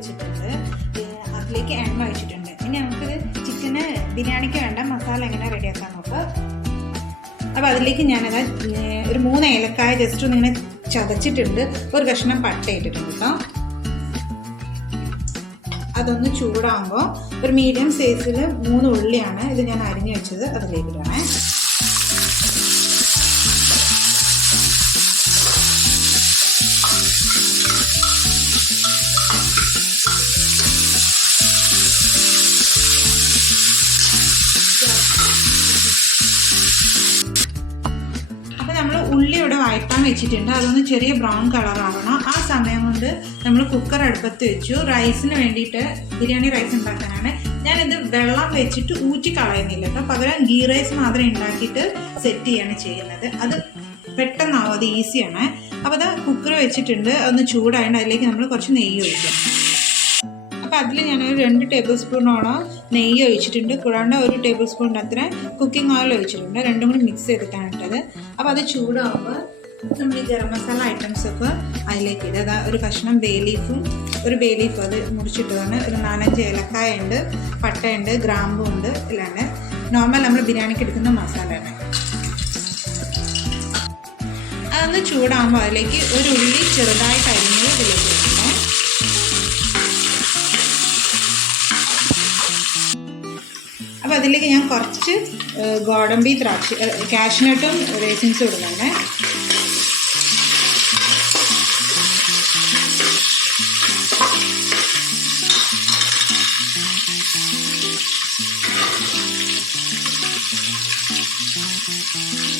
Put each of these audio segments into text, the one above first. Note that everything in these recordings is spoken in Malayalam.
വെച്ചിട്ടുണ്ട്. അതിലേക്ക് എണ്ണ ഒഴിച്ചിട്ടുണ്ട്. ഇനി നമുക്കിത് ചിക്കന് ബിരിയാണിക്ക് വേണ്ട മസാല എങ്ങനെ റെഡിയാക്കാൻ നോക്കാം. അപ്പോൾ അതിലേക്ക് ഞാനത് ഒരു 3 ഏലക്കായ ജസ്റ്റ് ഒന്ന് ഇങ്ങനെ ചതച്ചിട്ടുണ്ട്. ഒരു കഷ്ണം പട്ട ഇട്ടിട്ടുണ്ട് കേട്ടോ. അതൊന്ന് ചൂടാകുമ്പോൾ ഒരു മീഡിയം സൈസിൽ 3 ഉള്ളിയാണ് ഇത് ഞാൻ അരിഞ്ഞു വെച്ചത്, അതിലേക്ക് ഇടണേ. നമ്മൾ ഉള്ളി ഇവിടെ വഴറ്റാൻ വെച്ചിട്ടുണ്ട്. അതൊന്ന് ചെറിയ ബ്രൗൺ കളറാവണം. ആ സമയം കൊണ്ട് നമ്മൾ കുക്കർ അടുപ്പത്ത് വെച്ചു. റൈസിന് വേണ്ടിയിട്ട് ബിരിയാണി റൈസ് ഉണ്ടാക്കാനാണ്. ഞാനിത് വെള്ളം വെച്ചിട്ട് ഊറ്റി കളയുന്നില്ല കേട്ടോ. പകരം ഗീ റൈസ് മാത്രം ഉണ്ടാക്കിയിട്ട് സെറ്റ് ചെയ്യാണ് ചെയ്യുന്നത്. അത് പെട്ടെന്നാവും, അത് ഈസിയാണ്. അപ്പോൾ അത് കുക്കർ വെച്ചിട്ടുണ്ട്. ഒന്ന് ചൂടായതുകൊണ്ട് അതിലേക്ക് നമ്മൾ കുറച്ച് നെയ്യ് ഒഴിക്കാം. അപ്പോൾ അതിൽ ഞാനൊരു 2 ടേബിൾ സ്പൂണോളം നെയ്യ് ഒഴിച്ചിട്ടുണ്ട്. കൂടാണ്ട് 1 ടേബിൾ സ്പൂണിൻ്റെ അത്ര കുക്കിംഗ് ഓയിൽ ഒഴിച്ചിട്ടുണ്ട്. രണ്ടും കൂടി മിക്സ് ചെയ്തിട്ടാണ് ഇട്ടത്. അപ്പോൾ അത് ചൂടാകുമ്പോൾ നമ്മൾ ഈ ഗരം മസാല ഐറ്റംസൊക്കെ അതിലേക്ക് ഇടുക. അതാ ഒരു കഷ്ണം ബേ ലീഫും അത് മുറിച്ചിട്ടതാണ്. ഒരു 4-5 ഏലക്കായ ഉണ്ട്, പട്ടയുണ്ട്, ഗ്രാമ്പും ഉണ്ട്. ഇല്ലാണ്ട് നോർമൽ നമ്മൾ ബിരിയാണിക്ക് എടുക്കുന്ന മസാലയാണ്. അതൊന്ന് ചൂടാകുമ്പോൾ അതിലേക്ക് ഒരു ഉള്ളി ചെറുതായിട്ട് അരിഞ്ഞത് ഇതിലേക്ക് ഇടണം. അപ്പോൾ അതിലേക്ക് ഞാൻ കുറച്ച് ഗോഡമ്പി കാഷ്നട്ടും റേസിൻസും ഇടുന്നുണ്ട്.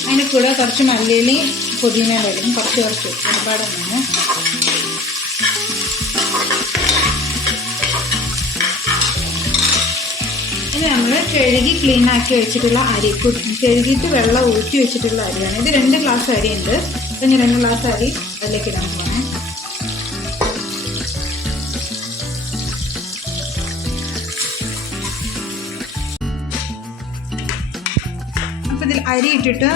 അതിൻ്റെ കൂടെ കുറച്ച് മല്ലിയില പുതിന ഇടും, കുറച്ച് ഒരുപാടൊന്നാണ്. ഇത് നമ്മൾ കഴുകി ക്ലീൻ ആക്കി വെച്ചിട്ടുള്ള അരി, കഴുകിയിട്ട് വെള്ളം ഊറ്റി വെച്ചിട്ടുള്ള അരിയാണ്. ഇത് 2 ഗ്ലാസ് അരിയുണ്ട്. ഇനി 2 ഗ്ലാസ് അരി അതിലേക്ക് ഇടാൻ പോകണേ. അപ്പോൾ ഇതിൽ അരി ഇട്ടിട്ട്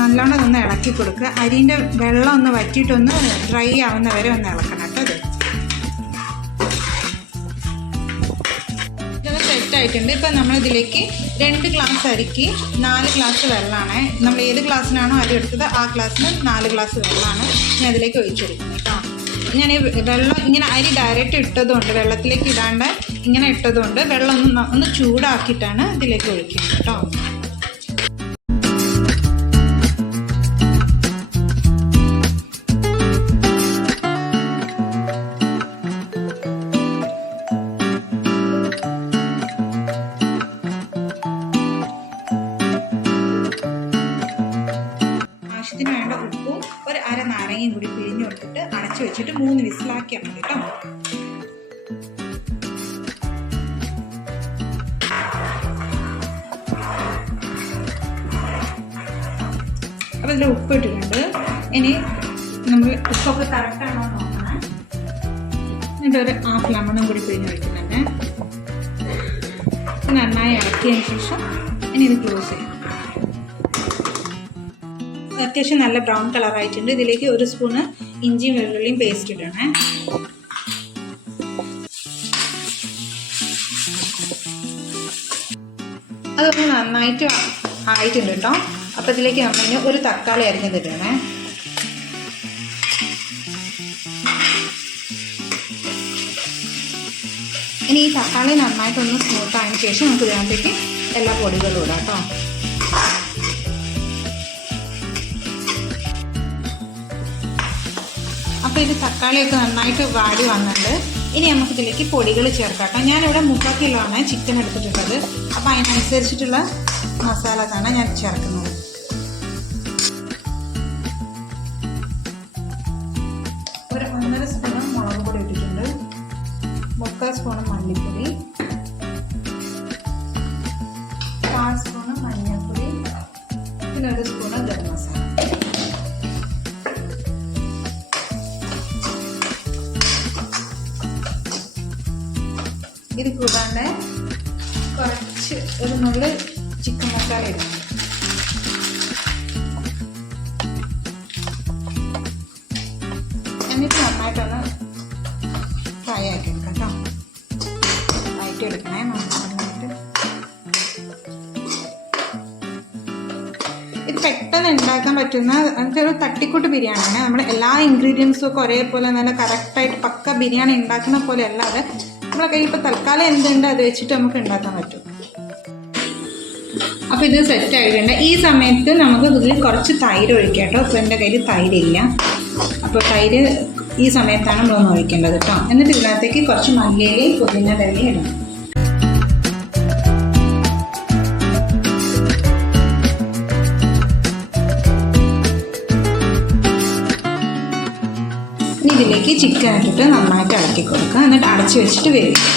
നല്ലോണം ഒന്ന് ഇളക്കി കൊടുക്കുക. അരിൻ്റെ വെള്ളം ഒന്ന് വറ്റിയിട്ടൊന്ന് ഡ്രൈ ആവുന്ന വരെ ഒന്ന് ഇളക്കണം കേട്ടോ. ഇത് സെറ്റായിട്ടുണ്ട്. ഇപ്പം നമ്മളിതിലേക്ക് 2 ഗ്ലാസ് അരിക്ക് 4 ഗ്ലാസ് വെള്ളമാണ്. നമ്മൾ ഏത് ഗ്ലാസ്സിനാണോ അരി എടുത്തത് ആ ഗ്ലാസ്സിന് 4 ഗ്ലാസ് വെള്ളമാണ് ഞാൻ അതിലേക്ക് ഒഴിച്ചെടുക്കുന്നത് കേട്ടോ. ഞാൻ ഈ വെള്ളം ഇങ്ങനെ അരി ഡയറക്റ്റ് ഇട്ടതുകൊണ്ട്, വെള്ളത്തിലേക്ക് ഇടാണ്ട് ഇങ്ങനെ ഇട്ടതുകൊണ്ട് വെള്ളം ഒന്ന് ചൂടാക്കിയിട്ടാണ് ഇതിലേക്ക് ഒഴിക്കുന്നത് കേട്ടോ. ആവശ്യത്തിന് വേണ്ട ഉപ്പും ഒരു അര നാരങ്ങയും കൂടി പിഴിഞ്ഞു കൊടുത്തിട്ട് അടച്ചു വെച്ചിട്ട് 3 വിസിലാക്കിയാൽ മതി കേട്ടോ. അപ്പോൾ ഇതിൽ ഉപ്പ് ഇട്ടിട്ടുണ്ട്. ഇനി നമ്മൾ ഉപ്പൊക്കെ കറക്റ്റാണോ നോക്കണം. എന്നിട്ട് ഒരു 1/2 ലെമണും കൂടി പിഴിഞ്ഞ് വയ്ക്കുന്നുണ്ട്. നന്നായി ഇളക്കിയതിന് ശേഷം ഇനി ഇത് ക്ലോസ് ചെയ്യും. അത്യാവശ്യം നല്ല ബ്രൗൺ കളറായിട്ടുണ്ട്. ഇതിലേക്ക് 1 സ്പൂണ് ഇഞ്ചിയും വെള്ളുള്ളിയും പേസ്റ്റ് ഇടണേ. അതൊന്ന് നന്നായിട്ട് ആയിട്ടുണ്ട് കേട്ടോ. അപ്പോൾ ഇതിലേക്ക് നമ്മൾ 1 തക്കാളി അരിഞ്ഞതിടണേ. ഇനി ഈ തക്കാളി നന്നായിട്ടൊന്ന് സ്മൂത്ത് ആയതിനു ശേഷം നമുക്ക് ഇതിനകത്തേക്ക് എല്ലാ പൊടികളും ഇടാം കേട്ടോ. അപ്പോൾ ഇത് തക്കാളിയൊക്കെ നന്നായിട്ട് വാടി വന്നിട്ടുണ്ട്. ഇനി നമുക്കിതിലേക്ക് പൊടികൾ ചേർക്കാം. ഞാനിവിടെ 3/4 കിലോ ആണ് ചിക്കൻ എടുത്തിട്ടുള്ളത്. അപ്പോൾ അതിനനുസരിച്ചിട്ടുള്ള മസാലയാണ് ഞാൻ ചേർക്കുന്നത്. ഒരു 1.5 സ്പൂൺ മുളക് പൊടി ഇട്ടിട്ടുണ്ട്, 3/4 സ്പൂൺ മല്ലിപ്പൊടി, 1/4 സ്പൂൺ മഞ്ഞൾപ്പൊടി, പിന്നെ 1 സ്പൂൺ ഗരം മസാല. ഇത് കൂടാണ്ട് കുറച്ച് ഒരു നുള്ള് ചിക്കൻ മസാല ഇടുന്നു. എന്നിട്ട് നന്നായിട്ടൊന്ന് ഫ്രൈ ഫ്രൈ ആക്കി എടുക്കാം കേട്ടോ. വഴറ്റി എടുക്കണേ നന്നായിട്ട്. ഇത് പെട്ടെന്ന് ഉണ്ടാക്കാൻ പറ്റുന്ന ഒരു തട്ടിക്കൂട്ട് ബിരിയാണിയാണ്. നമ്മൾ എല്ലാ ഇൻഗ്രീഡിയൻസും ഒക്കെ ഒരേപോലെ നല്ല കറക്റ്റായിട്ട് പക്ക ബിരിയാണി ഉണ്ടാക്കുന്ന പോലെ അല്ലാതെ നമ്മളെ കയ്യിൽ ഇപ്പോൾ തൽക്കാലം എന്തുണ്ട് അത് വെച്ചിട്ട് നമുക്ക് ഉണ്ടാക്കാൻ പറ്റും. അപ്പോൾ ഇത് സെറ്റ് ആയിട്ടുണ്ട്. ഈ സമയത്ത് നമുക്ക് ഇതിൽ കുറച്ച് തൈര് ഒഴിക്കാം കേട്ടോ. ഇപ്പോൾ എൻ്റെ കയ്യിൽ തൈരില്ല, അപ്പോൾ തൈര് ഈ സമയത്താണ് നമ്മളൊന്ന് ഒഴിക്കേണ്ടത് കേട്ടോ. എന്നിട്ട് ഇതിനകത്തേക്ക് കുറച്ച് മല്ലിയിലയും പുതിന ഇലയും ഇടണം. ഇനി ഇതിലേക്ക് ചിക്കൻ ഇട്ടിട്ട് നന്നായിട്ട് ഇളക്കി കൊടുക്കുക. എന്നിട്ട് അടച്ച് വെച്ചിട്ട് വേവിക്കുക.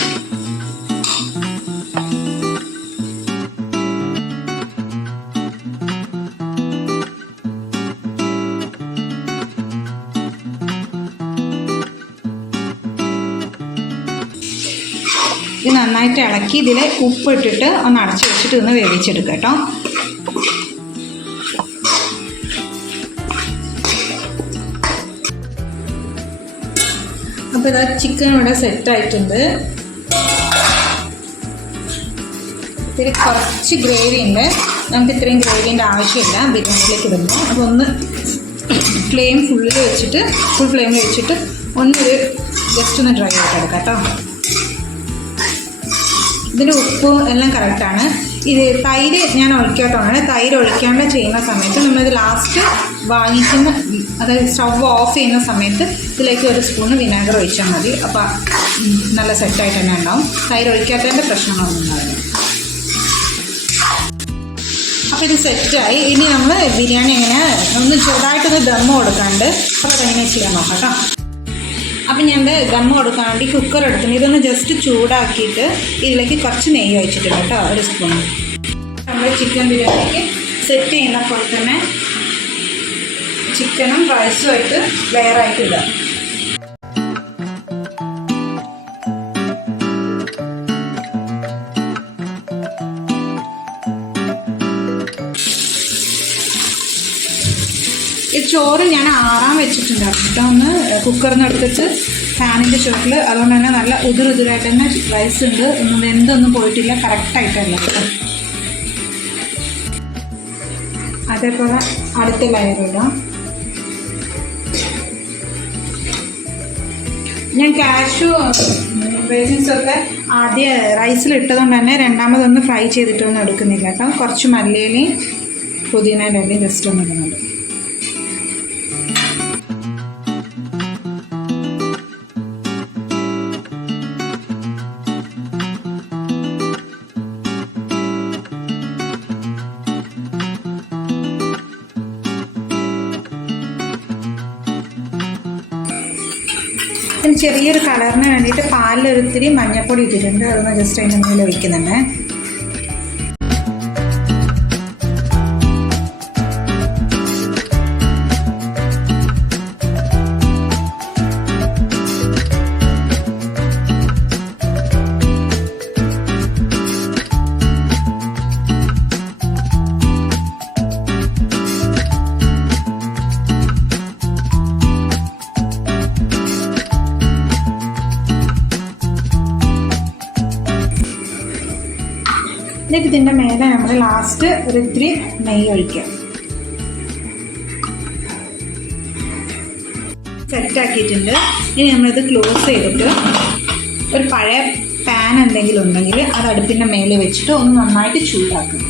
ഇത് നന്നായിട്ട് ഇളക്കി ഇതിൽ ഉപ്പിട്ടിട്ട് ഒന്ന് അടച്ച് വെച്ചിട്ട് ഒന്ന് വേവിച്ചെടുക്കുക കേട്ടോ. അപ്പോൾ ഇതാ ചിക്കൻ ഇവിടെ സെറ്റായിട്ടുണ്ട്. ഇതിൽ കുറച്ച് ഗ്രേവി ഉണ്ട്. നമുക്ക് ഇത്രയും ഗ്രേവിൻ്റെ ആവശ്യമില്ല ബിരിയാണിയിലേക്ക് ഇടുമ്പോൾ. അപ്പോൾ ഒന്ന് ഫുൾ ഫ്ലെയിമിൽ വെച്ചിട്ട് ഒന്നൊരു ജസ്റ്റ് ഒന്ന് ഡ്രൈ ആയിട്ട് എടുക്കാം കേട്ടോ. ഇതിൻ്റെ ഉപ്പും എല്ലാം കറക്റ്റാണ്. ഇത് തൈര് ഞാൻ ഒഴിക്കാത്തതാണ്. തൈര് ഒഴിക്കാണ്ട് ചെയ്യുന്ന സമയത്ത് നമ്മളിത് ലാസ്റ്റ് വാങ്ങിക്കുന്ന, അതായത് സ്റ്റവ് ഓഫ് ചെയ്യുന്ന സമയത്ത് ഇതിലേക്ക് ഒരു സ്പൂണ് വിനാഗർ ഒഴിച്ചാൽ മതി. അപ്പോൾ നല്ല സെറ്റായിട്ട് തന്നെ ഉണ്ടാവും. തൈര് ഒഴിക്കാത്തതിൻ്റെ പ്രശ്നങ്ങളൊന്നും ഉണ്ടാവില്ല. അപ്പോൾ ഇത് സെറ്റായി. ഇനി നമ്മൾ ബിരിയാണി എങ്ങനെ ഒന്ന് ചെറുതായിട്ടൊന്ന് ദമ്മ് കൊടുക്കാണ്ട് അപ്പോൾ അതെങ്ങനെ ചെയ്യാൻ നോക്കാം കേട്ടോ. അപ്പം ഞാൻ ദമ്മ് കൊടുക്കാൻ വേണ്ടി കുക്കർ എടുത്തിട്ടുണ്ട്. ഇതൊന്ന് ജസ്റ്റ് ചൂടാക്കിയിട്ട് ഇതിലേക്ക് കുറച്ച് നെയ്യ് ഒഴിച്ചിട്ടുണ്ട് കേട്ടോ, ഒരു സ്പൂൺ. നമ്മൾ ചിക്കൻ ബിരിയാണിക്ക് സെറ്റ് ചെയ്യുന്ന പോലെ തന്നെ ചിക്കനും റൈസും ആയിട്ട് ലെയറായിട്ട് ഇടുക. ഈ ചോറ് ഞാൻ ആറാൻ വെച്ചിട്ടുണ്ടായിരുന്നു കേട്ടോ. ഒന്ന് കുക്കറിൽ നിന്ന് എടുത്തിട്ട് ഫാനിൻ്റെ ചോട്ടിൽ. അതുകൊണ്ട് തന്നെ നല്ല ഉതിരായിട്ട് തന്നെ റൈസ് ഉണ്ട്. ഒന്നും എന്തൊന്നും പോയിട്ടില്ല, കറക്റ്റായിട്ടല്ല കേട്ടോ. അതേപോലെ അടുത്ത ലെയർ ഇടാം. ഞാൻ കാഷ്യൂ റേസിൻസൊക്കെ ആദ്യം റൈസിലിട്ടതുകൊണ്ട് തന്നെ രണ്ടാമതൊന്ന് ഫ്രൈ ചെയ്തിട്ടൊന്നും എടുക്കുന്നില്ല കേട്ടോ. കുറച്ച് മല്ലിയിലയും പുതിനയുടെ ഇലയും ജസ്റ്റ് ഒന്ന് ഇടുന്നുണ്ട്. ചെറിയൊരു കളറിന് വേണ്ടിയിട്ട് പാലിലൊരിത്തിരി മഞ്ഞൾപ്പൊടി ഇട്ടിട്ടുണ്ട്. അതൊന്ന് ജസ്റ്റ് അതിൻ്റെ മുന്നിൽ ഒഴിക്കുന്നുണ്ട്. എന്നിട്ട് ഇതിൻ്റെ മേലെ നമ്മൾ ലാസ്റ്റ് ഒരിത്തിരി നെയ്യ് ഒഴിക്കുക. സെറ്റാക്കിയിട്ടുണ്ട്. ഇനി നമ്മളിത് ക്ലോസ് ചെയ്തിട്ട് ഒരു പഴയ പാൻ എന്തെങ്കിലും ഉണ്ടെങ്കിൽ അത് അടുപ്പിൻ്റെ മേലെ വെച്ചിട്ട് ഒന്ന് നന്നായിട്ട് ചൂടാക്കും.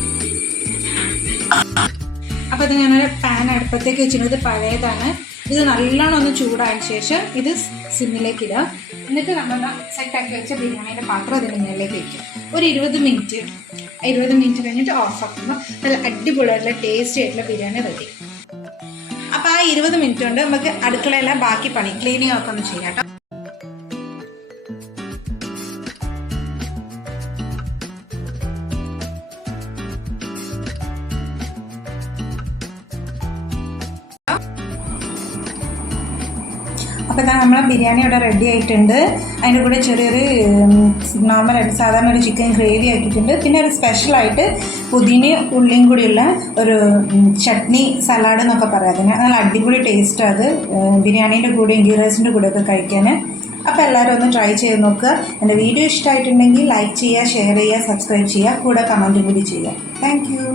അപ്പോൾ ഇത് ഞാനൊരു പാൻ അടുപ്പത്തേക്ക് വെച്ചിട്ട് പഴയതാണ്. ഇത് നല്ലോണം ഒന്ന് ചൂടായതിന് ശേഷം ഇത് സിമ്മിലേക്ക് ഇടുക. എന്നിട്ട് നമ്മൾ സെറ്റാക്കി വെച്ച ബിരിയാണിയുടെ പാത്രം അതിൻ്റെ മേലേക്ക് വയ്ക്കും. ഒരു 20 മിനിറ്റ് കഴിഞ്ഞിട്ട് ഓഫ് ആക്കുമ്പോൾ നല്ല അടിപൊളിയായിട്ടുള്ള ടേസ്റ്റി ആയിട്ടുള്ള ബിരിയാണി റെഡി. അപ്പോൾ ആ 20 മിനിറ്റ് കൊണ്ട് നമുക്ക് അടുക്കളയിലെ ബാക്കി പണി ക്ലീനിങ് ഒക്കെ ഒന്ന് ചെയ്യാം കേട്ടോ. അപ്പോൾ നമ്മളെ ബിരിയാണി ഇവിടെ റെഡി ആയിട്ടുണ്ട്. അതിൻ്റെ കൂടെ ചെറിയൊരു നോർമലായിട്ട് സാധാരണ ഒരു ചിക്കൻ ഗ്രേവി ആക്കിയിട്ടുണ്ട്. പിന്നെ ഒരു സ്പെഷ്യലായിട്ട് പുതിനയും ഉള്ളിയും കൂടിയുള്ള ഒരു ചട്നി സലാഡ് എന്നൊക്കെ പറയാം. അതിന് നല്ല അടിപൊളി ടേസ്റ്റ്. അത് ബിരിയാണീൻ്റെ കൂടെയും ഗീ റൈസിൻ്റെ കൂടെയൊക്കെ കഴിക്കാൻ അപ്പോൾ എല്ലാവരും ഒന്ന് ട്രൈ ചെയ്ത് നോക്കുക. എൻ്റെ വീഡിയോ ഇഷ്ടമായിട്ടുണ്ടെങ്കിൽ ലൈക്ക് ചെയ്യുക, ഷെയർ ചെയ്യുക, സബ്സ്ക്രൈബ് ചെയ്യുക, കൂടെ കമൻറ്റും കൂടി ചെയ്യുക. Thank you.